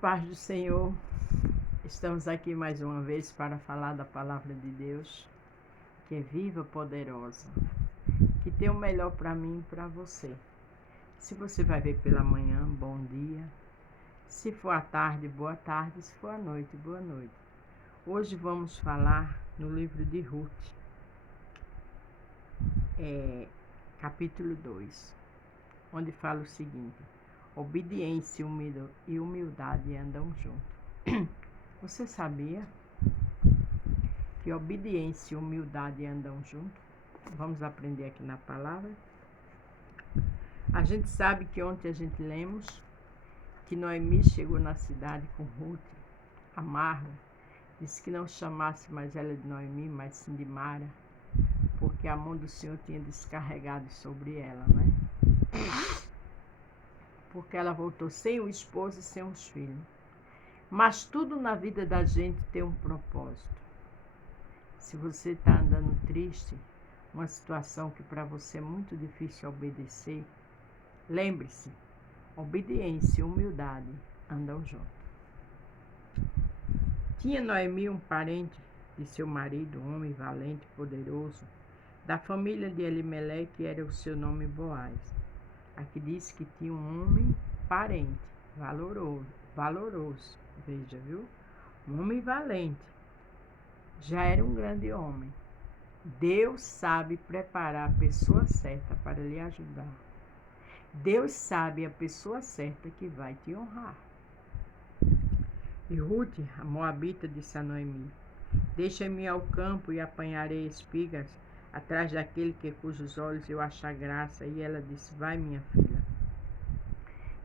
paz do Senhor, estamos aqui mais uma vez para falar da palavra de Deus, que é viva, poderosa, que tem o melhor para mim e para você. Se você vai ver pela manhã, bom dia. Se for à tarde, boa tarde. Se for à noite, boa noite. Hoje vamos falar no livro de Ruth, capítulo 2, onde fala o seguinte: obediência e humildade andam juntos. Você sabia que obediência e humildade andam juntos? Vamos aprender aqui na palavra. A gente sabe que ontem a gente lemos que Noemi chegou na cidade com Ruth, amarga, disse que não chamasse mais ela de Noemi, mas sim de Mara, porque a mão do Senhor tinha descarregado sobre ela, né? Porque ela voltou sem o esposo e sem os filhos. Mas tudo na vida da gente tem um propósito. Se você está andando triste, uma situação que para você é muito difícil obedecer, lembre-se, obediência e humildade andam juntos. Tinha Noemi um parente de seu marido, um homem valente e poderoso, da família de Elimeleque, era o seu nome Boaz. Aqui diz que tinha um homem parente, valoroso, veja, viu? Um homem valente. Já era um grande homem. Deus sabe preparar a pessoa certa para lhe ajudar. Deus sabe a pessoa certa que vai te honrar. E Ruth, a moabita, disse a Noemi: deixa-me ir ao campo e apanharei espigas atrás daquele cujos olhos eu achar graça. E ela disse: vai, minha filha.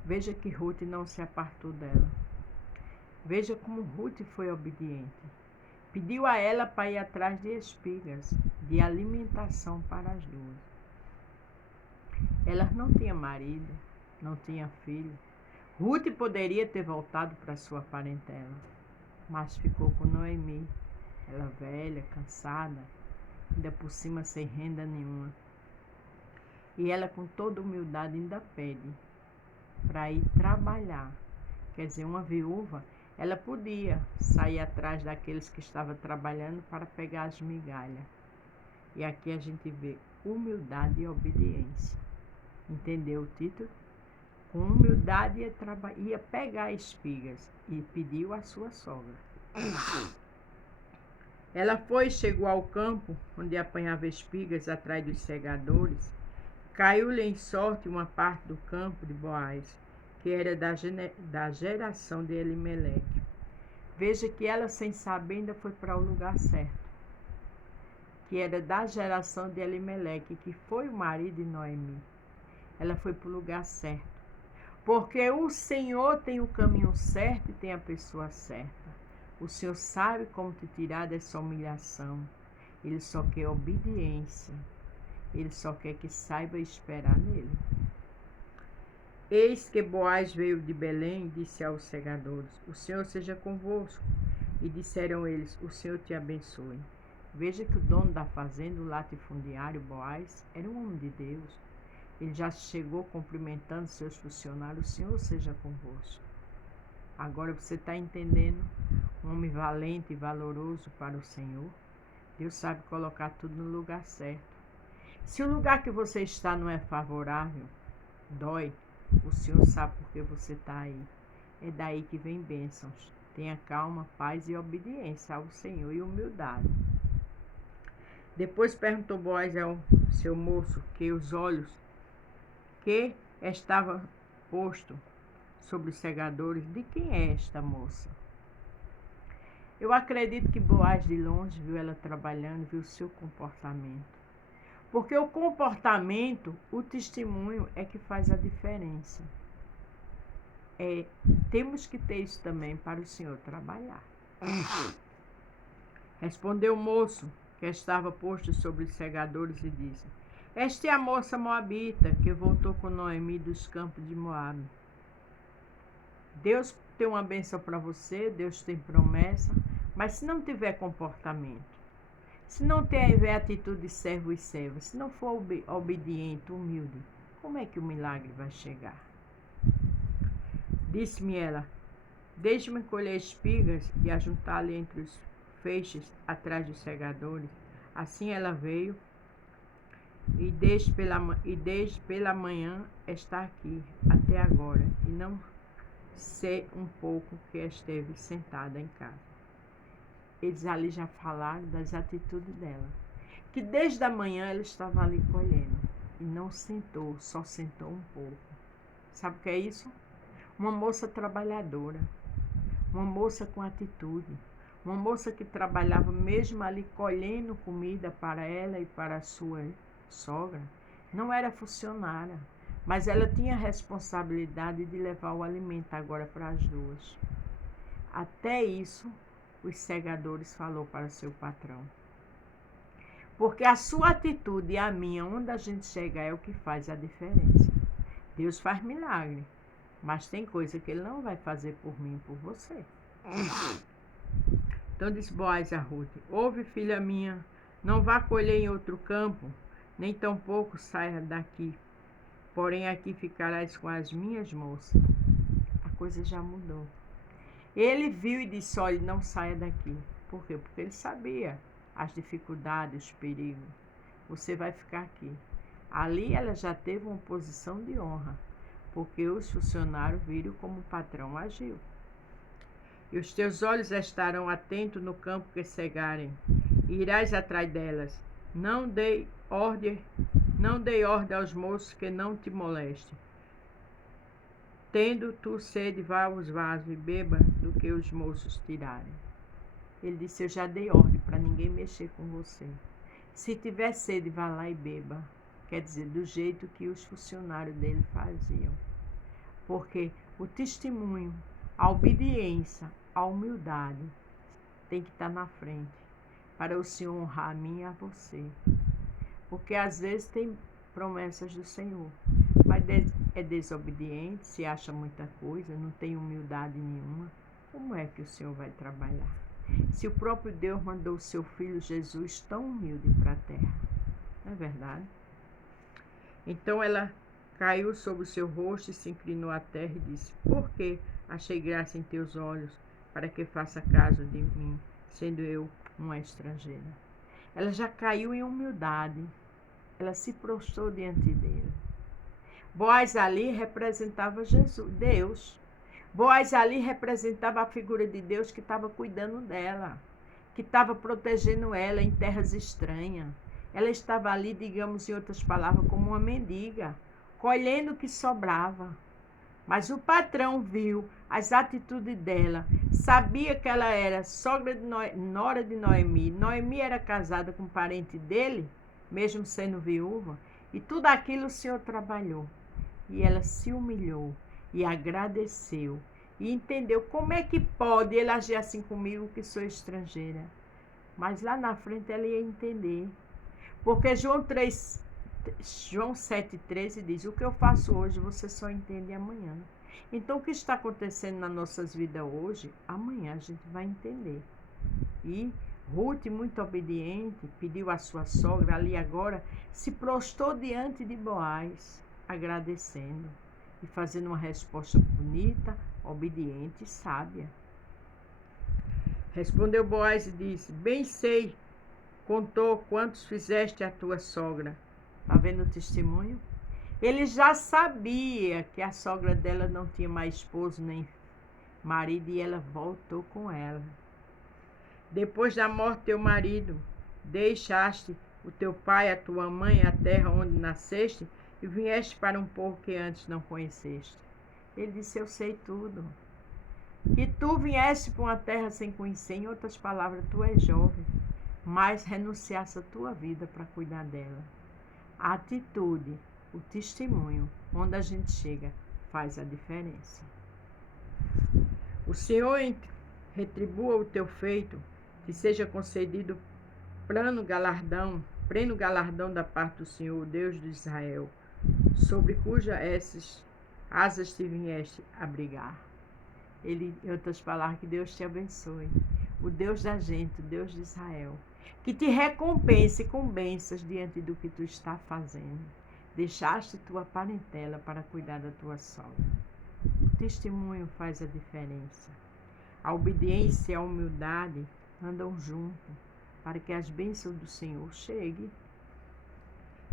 Veja que Ruth não se apartou dela. Veja como Ruth foi obediente. Pediu a ela para ir atrás de espigas, de alimentação para as duas. Ela não tinha marido, não tinha filho. Ruth poderia ter voltado para sua parentela, mas ficou com Noemi, ela velha, cansada, ainda por cima sem renda nenhuma. E ela, com toda humildade, ainda pede para ir trabalhar. Quer dizer, uma viúva, ela podia sair atrás daqueles que estavam trabalhando para pegar as migalhas. E aqui a gente vê humildade e obediência. Entendeu o título? Com humildade ia pegar espigas e pediu à sua sogra. Ela foi e chegou ao campo, onde apanhava espigas atrás dos segadores. Caiu-lhe em sorte uma parte do campo de Boaz, que era da geração de Elimeleque. Veja que ela, sem saber, ainda foi para o lugar certo, que era da geração de Elimeleque, que foi o marido de Noemi. Ela foi para o lugar certo, porque o Senhor tem o caminho certo e tem a pessoa certa. O Senhor sabe como te tirar dessa humilhação. Ele só quer obediência. Ele só quer que saiba esperar nele. Eis que Boaz veio de Belém e disse aos segadores: o Senhor seja convosco. E disseram eles: o Senhor te abençoe. Veja que o dono da fazenda, o latifundiário Boaz, era um homem de Deus. Ele já chegou cumprimentando seus funcionários: o Senhor seja convosco. Agora você está entendendo? Um homem valente e valoroso para o Senhor. Deus sabe colocar tudo no lugar certo. Se o lugar que você está não é favorável, dói, o Senhor sabe por que você está aí. É daí que vem bênçãos. Tenha calma, paz e obediência ao Senhor e humildade. Depois perguntou Boaz ao seu moço que os olhos que estava posto sobre os segadores: de quem é esta moça? Eu acredito que Boaz de longe viu ela trabalhando, viu o seu comportamento. Porque o comportamento, o testemunho é que faz a diferença. Temos que ter isso também para o Senhor trabalhar. Respondeu o moço que estava posto sobre os segadores e disse: esta é a moça moabita que voltou com Noemi dos campos de Moabe. Deus tem uma bênção para você, Deus tem promessa, mas se não tiver comportamento, se não tiver atitude de servo e serva, se não for obediente, humilde, como é que o milagre vai chegar? Disse-me ela: Deixe-me colher espigas e ajuntá-las entre os feixes atrás dos segadores. Assim ela veio, e desde pela manhã está aqui, até agora, e não sei um pouco que esteve sentada em casa. Eles ali já falaram das atitudes dela, que desde a manhã ela estava ali colhendo, e não sentou, só sentou um pouco. Sabe o que é isso? Uma moça trabalhadora, uma moça com atitude, uma moça que trabalhava mesmo ali colhendo comida para ela e para a sua sogra. Não era funcionária, mas ela tinha a responsabilidade de levar o alimento agora para as duas. Até isso, os segadores falou para seu patrão. Porque a sua atitude e a minha, onde a gente chegar, é o que faz a diferença. Deus faz milagre, mas tem coisa que Ele não vai fazer por mim e por você. Então disse Boaz a Ruth: ouve, filha minha, não vá colher em outro campo, nem tampouco saia daqui. Porém aqui ficarás com as minhas moças. A coisa já mudou. Ele viu e disse: olha, não saia daqui. Por quê? Porque ele sabia as dificuldades, os perigos. Você vai ficar aqui. Ali ela já teve uma posição de honra, porque os funcionários viram como o patrão agiu. E os teus olhos estarão atentos no campo que cegarem, e irás atrás delas. Não dei ordem aos moços que não te molestem. Tendo tu sede, vá aos vasos e beba do que os moços tirarem. Ele disse: eu já dei ordem para ninguém mexer com você. Se tiver sede, vá lá e beba. Quer dizer, do jeito que os funcionários dele faziam. Porque o testemunho, a obediência, a humildade tem que estar na frente para o Senhor honrar a mim e a você. Porque às vezes tem promessas do Senhor, mas é desobediente, se acha muita coisa, não tem humildade nenhuma. Como é que o Senhor vai trabalhar? Se o próprio Deus mandou o seu Filho Jesus tão humilde para a terra. Não é verdade? Então ela caiu sobre o seu rosto e se inclinou à terra e disse: por que achei graça em teus olhos, para que faça caso de mim, sendo eu uma estrangeira? Ela já caiu em humildade. Ela se prostrou diante dele. Boaz ali representava Jesus, Deus. Boaz ali representava a figura de Deus que estava cuidando dela, que estava protegendo ela em terras estranhas. Ela estava ali, digamos em outras palavras, como uma mendiga, colhendo o que sobrava. Mas o patrão viu as atitudes dela, sabia que ela era sogra de nora de Noemi. Noemi era casada com um parente dele, mesmo sendo viúva, e tudo aquilo o Senhor trabalhou. E ela se humilhou e agradeceu e entendeu como é que pode ele agir assim comigo que sou estrangeira. Mas lá na frente ela ia entender. Porque João 7,13 diz: o que eu faço hoje você só entende amanhã. Então o que está acontecendo nas nossas vidas hoje, amanhã a gente vai entender. E Ruth, muito obediente, pediu à sua sogra ali agora, se prostrou diante de Boaz, agradecendo e fazendo uma resposta bonita, obediente e sábia. Respondeu Boaz e disse: bem sei, contou quantos fizeste à tua sogra. Está vendo o testemunho? Ele já sabia que a sogra dela não tinha mais esposo nem marido e ela voltou com ela. Depois da morte do teu marido, deixaste o teu pai, a tua mãe, a terra onde nasceste e vieste para um povo que antes não conheceste. Ele disse: eu sei tudo. E tu vieste para uma terra sem conhecer, em outras palavras, tu és jovem, mas renunciaste a tua vida para cuidar dela. A atitude, o testemunho, onde a gente chega, faz a diferença. O Senhor retribua o teu feito, que seja concedido pleno galardão da parte do Senhor, Deus de Israel, sobre cuja asas te vieste abrigar. Ele, em outras palavras, que Deus te abençoe. O Deus da gente, o Deus de Israel, que te recompense com bênçãos diante do que tu está fazendo. Deixaste tua parentela para cuidar da tua sogra. O testemunho faz a diferença. A obediência e a humildade andam juntos, para que as bênçãos do Senhor cheguem.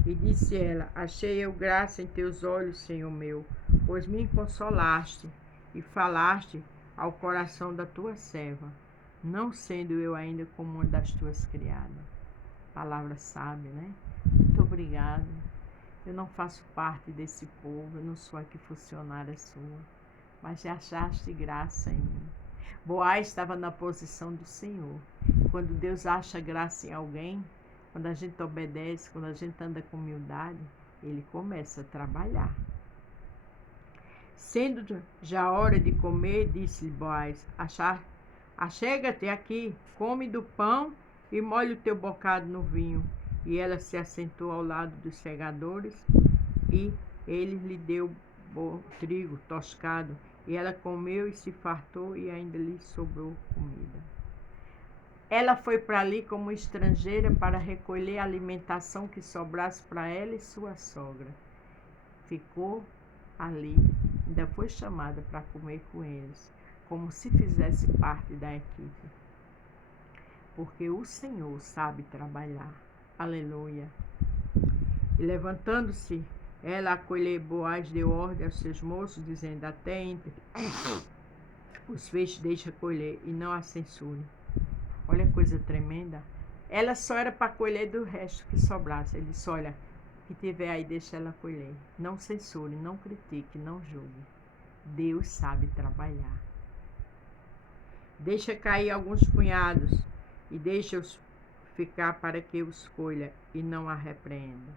E disse ela: achei eu graça em teus olhos, Senhor meu, pois me consolaste e falaste ao coração da tua serva, não sendo eu ainda como uma das tuas criadas. Palavra sábia, né? Muito obrigada. Eu não faço parte desse povo, eu não sou aqui funcionária sua, mas já achaste graça em mim. Boaz estava na posição do Senhor. Quando Deus acha graça em alguém, quando a gente obedece, quando a gente anda com humildade, ele começa a trabalhar. Sendo já hora de comer, disse-lhe Boaz: achega-te aqui, come do pão e molhe o teu bocado no vinho. E ela se assentou ao lado dos segadores, e ele lhe deu trigo toscado, e ela comeu e se fartou, e ainda lhe sobrou comida. Ela foi para ali como estrangeira para recolher a alimentação que sobrasse para ela e sua sogra. Ficou ali, ainda foi chamada para comer com eles, como se fizesse parte da equipe. Porque o Senhor sabe trabalhar. Aleluia. E levantando-se, ela a colher, Boaz deu ordem aos seus moços, dizendo: até entre os feixes deixa colher, e não a censure. Olha que coisa tremenda. Ela só era para colher do resto que sobrasse. Ele disse: olha, o que tiver aí, deixa ela colher. Não censure, não critique, não julgue. Deus sabe trabalhar. Deixa cair alguns punhados e deixa-os ficar para que os colha e não a repreenda.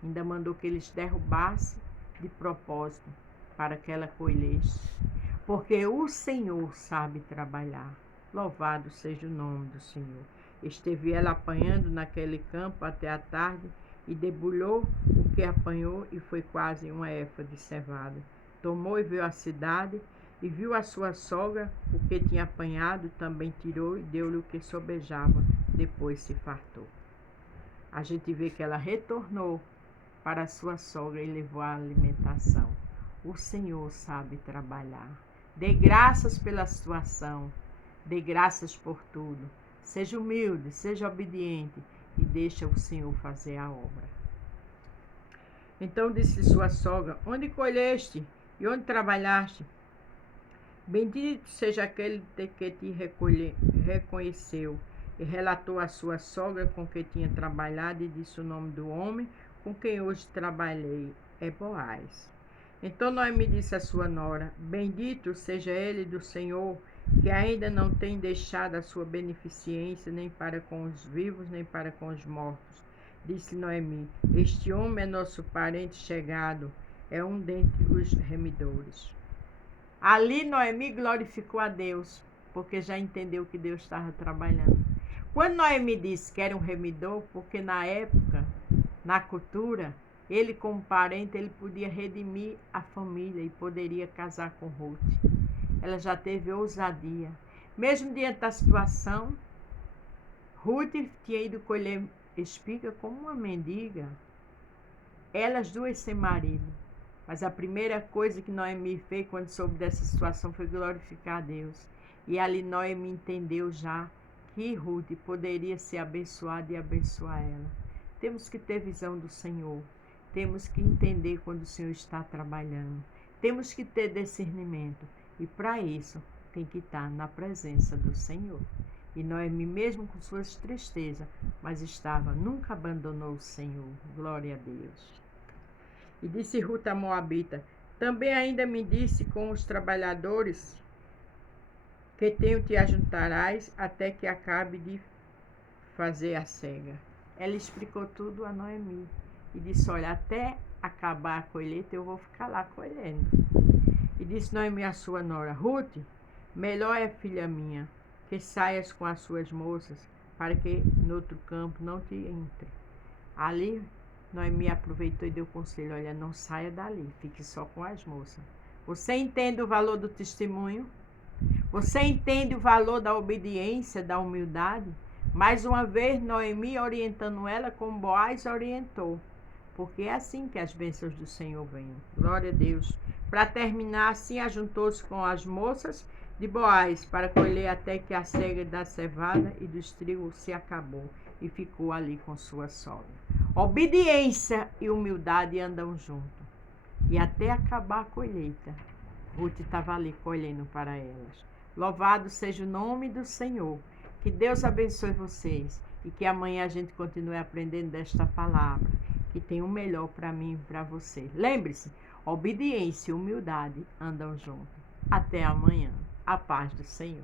Ainda mandou que eles derrubassem de propósito para que ela colhesse. Porque o Senhor sabe trabalhar. Louvado seja o nome do Senhor. Esteve ela apanhando naquele campo até a tarde e debulhou o que apanhou e foi quase uma efa de cevada. Tomou e veio à cidade e viu a sua sogra o que tinha apanhado, também tirou e deu-lhe o que sobejava, depois se fartou. A gente vê que ela retornou para a sua sogra e levou a alimentação. O Senhor sabe trabalhar. Dê graças pela situação. Dê graças por tudo. Seja humilde, seja obediente e deixa o Senhor fazer a obra. Então disse sua sogra: onde colheste e onde trabalhaste? Bendito seja aquele que te reconheceu. E relatou a sua sogra com quem tinha trabalhado e disse o nome do homem com quem hoje trabalhei. É Boaz. Então Noemi disse à sua nora: bendito seja ele do Senhor, que ainda não tem deixado a sua beneficência nem para com os vivos, nem para com os mortos. Disse Noemi: este homem é nosso parente chegado, é um dentre os remidores. Ali Noemi glorificou a Deus, porque já entendeu que Deus estava trabalhando. Quando Noemi disse que era um remidor, porque na época, na cultura, ele como parente, ele podia redimir a família e poderia casar com Ruth. Ela já teve ousadia. Mesmo diante da situação, Ruth tinha ido colher espiga como uma mendiga. Elas duas sem marido. Mas a primeira coisa que Noemi fez quando soube dessa situação foi glorificar a Deus. E ali Noemi entendeu já que Ruth poderia ser abençoada e abençoar ela. Temos que ter visão do Senhor. Temos que entender quando o Senhor está trabalhando. Temos que ter discernimento. E para isso, tem que estar na presença do Senhor. E Noemi, mesmo com suas tristezas, mas nunca abandonou o Senhor. Glória a Deus. E disse Ruth a Moabita: também ainda me disse com os trabalhadores que tenho te ajuntarás até que acabe de fazer a cega. Ela explicou tudo a Noemi e disse: olha, até acabar a colheita eu vou ficar lá colhendo. E disse Noemi à sua nora: Ruth, melhor é, filha minha, que saias com as suas moças, para que no outro campo não te entre. Ali Noemi aproveitou e deu conselho: olha, não saia dali, fique só com as moças. Você entende o valor do testemunho? Você entende o valor da obediência, da humildade? Mais uma vez, Noemi orientando ela como Boaz orientou. Porque é assim que as bênçãos do Senhor vêm. Glória a Deus. Para terminar, assim ajuntou-se com as moças de Boaz para colher até que a cega da cevada e dos trigos se acabou e ficou ali com sua sogra. Obediência e humildade andam juntos. E até acabar a colheita, Ruth estava ali colhendo para elas. Louvado seja o nome do Senhor. Que Deus abençoe vocês e que amanhã a gente continue aprendendo desta palavra, que tem o melhor para mim e para você. Lembre-se, obediência e humildade andam juntos. Até amanhã. A paz do Senhor.